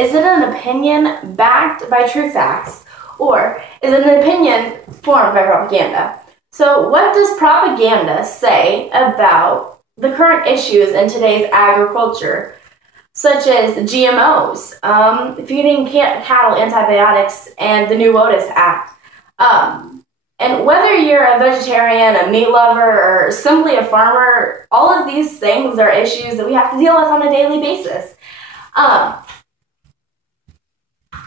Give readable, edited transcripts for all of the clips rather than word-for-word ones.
Is it an opinion backed by true facts, or is it an opinion formed by propaganda? So what does propaganda say about the current issues in today's agriculture, such as GMOs, feeding cattle antibiotics, and the new WOTUS Act? And whether you're a vegetarian, a meat lover, or simply a farmer, all of these things are issues that we have to deal with on a daily basis.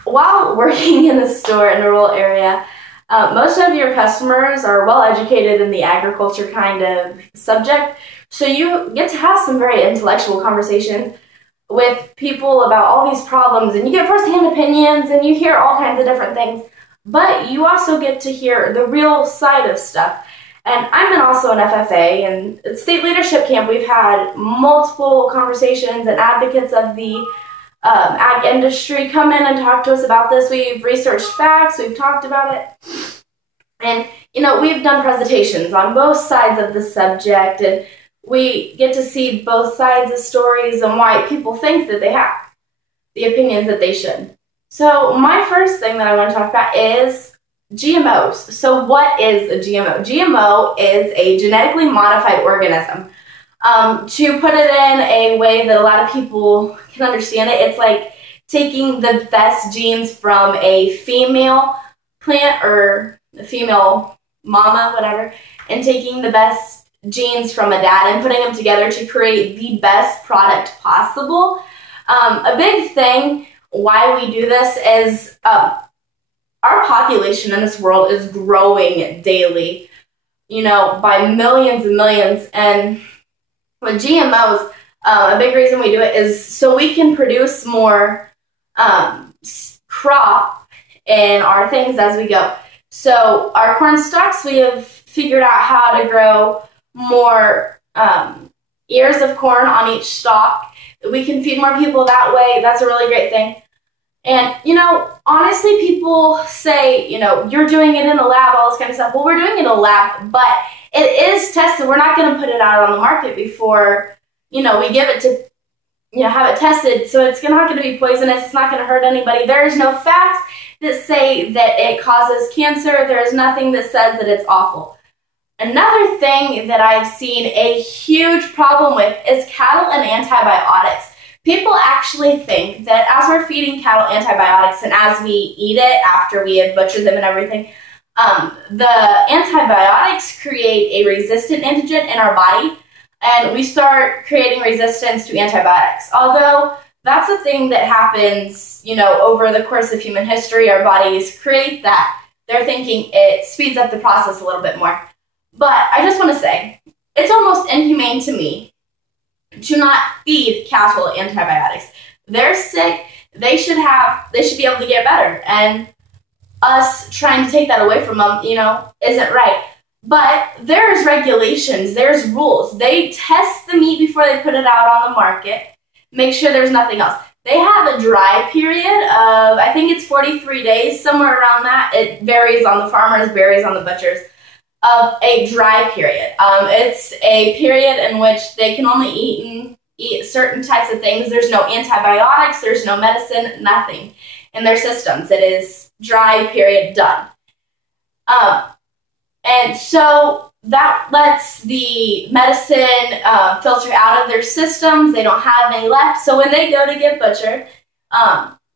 While working in a store in a rural area, most of your customers are well educated in the agriculture kind of subject, so you get to have some very intellectual conversations with people about all these problems, and you get firsthand opinions, and you hear all kinds of different things, but you also get to hear the real side of stuff. And I'm also an FFA, and at State Leadership Camp we've had multiple conversations, and advocates of the ag industry come in and talk to us about this. We've researched facts, we've talked about it, and we've done presentations on both sides of the subject, and we get to see both sides of stories and why people think that they have the opinions that they should. So my first thing that I want to talk about is GMOs. So what is a GMO? GMO is a genetically modified organism. To put it in a way that a lot of people can understand it, it's like taking the best genes from a female plant or a female mama, whatever, and taking the best genes from a dad and putting them together to create the best product possible. A big thing why we do this is our population in this world is growing daily, by millions and millions, and with GMOs, a big reason we do it is so we can produce more crop in our things as we go. So our corn stalks, we have figured out how to grow more ears of corn on each stalk. We can feed more people that way. That's a really great thing. And, honestly, people say, you're doing it in a lab, all this kind of stuff. Well, we're doing it in a lab, but it is tested. We're not going to put it out on the market before, we give it to, have it tested. So it's not going to be poisonous. It's not going to hurt anybody. There's no facts that say that it causes cancer. There's nothing that says that it's awful. Another thing that I've seen a huge problem with is cattle and antibiotics. People actually think that as we're feeding cattle antibiotics and as we eat it after we have butchered them and everything, the antibiotics create a resistant antigen in our body, and we start creating resistance to antibiotics. Although that's a thing that happens, over the course of human history, our bodies create that. They're thinking it speeds up the process a little bit more. But I just want to say, it's almost inhumane to me to not feed cattle antibiotics. They're sick. They should be able to get better. And us trying to take that away from them, isn't right. But there's regulations. There's rules. They test the meat before they put it out on the market. Make sure there's nothing else. They have a dry period of, I think it's 43 days, somewhere around that. It varies on the farmers, varies on the butchers. Of a dry period. It's a period in which they can only eat certain types of things. There's no antibiotics, there's no medicine, nothing in their systems. It is dry period, done. And so that lets the medicine filter out of their systems. They don't have any left. So when they go to get butchered,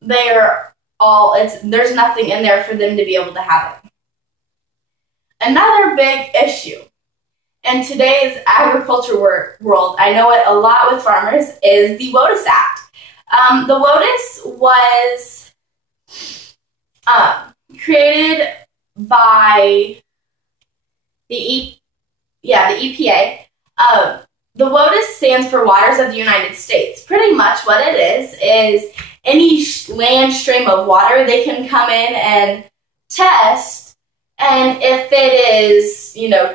there's nothing in there for them to be able to have it. Another big issue in today's agriculture world, I know it a lot with farmers, is the WOTUS Act. The WOTUS was created by the EPA. The WOTUS stands for Waters of the United States. Pretty much what it is any land stream of water, they can come in and test. And if it is,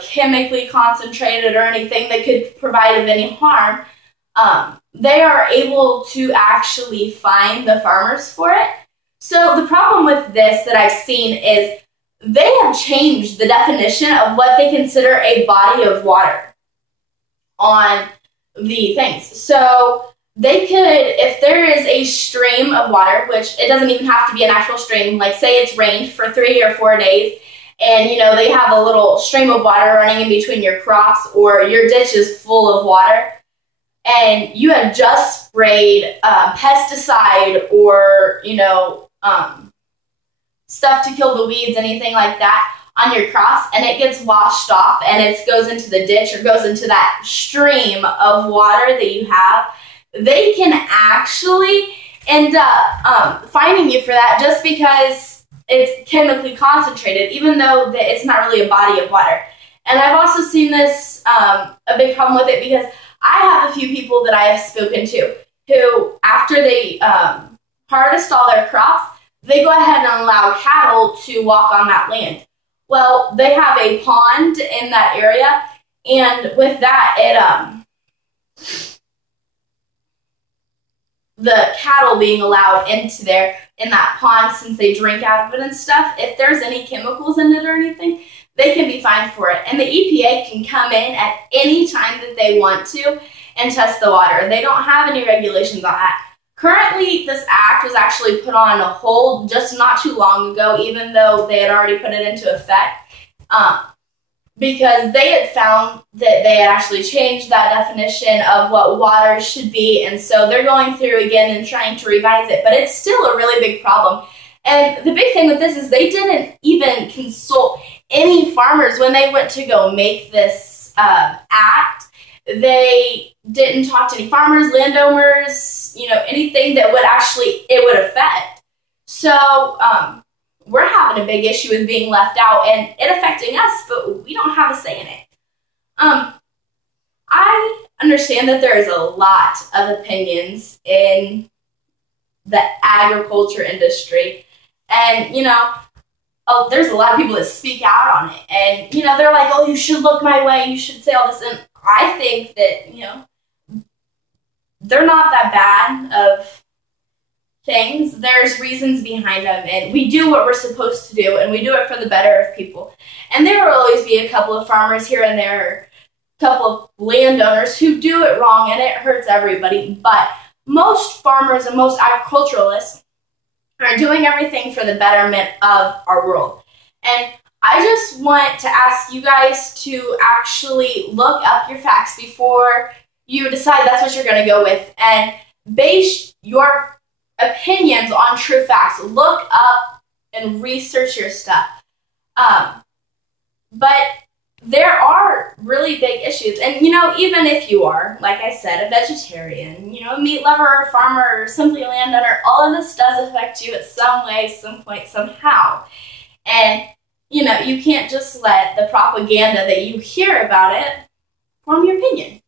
chemically concentrated or anything that could provide of any harm, they are able to actually fine the farmers for it. So the problem with this that I've seen is they have changed the definition of what they consider a body of water on the things. So they could, if there is a stream of water, which it doesn't even have to be an actual stream, like say it's rained for 3 or 4 days, and they have a little stream of water running in between your crops, or your ditch is full of water, and you have just sprayed pesticide or stuff to kill the weeds, anything like that, on your crops, and it gets washed off and it goes into the ditch or goes into that stream of water that you have, they can actually end up fining you for that, just because it's chemically concentrated, even though it's not really a body of water. And I've also seen this, a big problem with it, because I have a few people that I have spoken to who, after they harvest all their crops, they go ahead and allow cattle to walk on that land. Well, they have a pond in that area, and with that, the cattle being allowed into there in that pond, since they drink out of it and stuff, if there's any chemicals in it or anything, they can be fined for it. And the EPA can come in at any time that they want to and test the water. They don't have any regulations on that. Currently, this act was actually put on a hold just not too long ago, even though they had already put it into effect, because they had found that they had actually changed that definition of what water should be, and so they're going through again and trying to revise it, but it's still a really big problem. And the big thing with this is they didn't even consult any farmers when they went to go make this act. They didn't talk to any farmers, landowners, anything that it would affect. So we're having a big issue with being left out and it affecting us, but we don't have a say in it. I understand that there is a lot of opinions in the agriculture industry, and there's a lot of people that speak out on it, and they're like, oh, you should look my way, you should say all this, and I think that they're not that bad of things. There's reasons behind them, and we do what we're supposed to do, and we do it for the better of people. And there will always be a couple of farmers here and there, a couple of landowners who do it wrong, and it hurts everybody. But most farmers and most agriculturalists are doing everything for the betterment of our world. And I just want to ask you guys to actually look up your facts before you decide that's what you're going to go with, and base your opinions on true facts. Look up and research your stuff. But there are really big issues, and even if you are, like I said, a vegetarian, a meat lover, or a farmer, or simply a landowner, all of this does affect you at some way, some point, somehow. And you can't just let the propaganda that you hear about it form your opinion.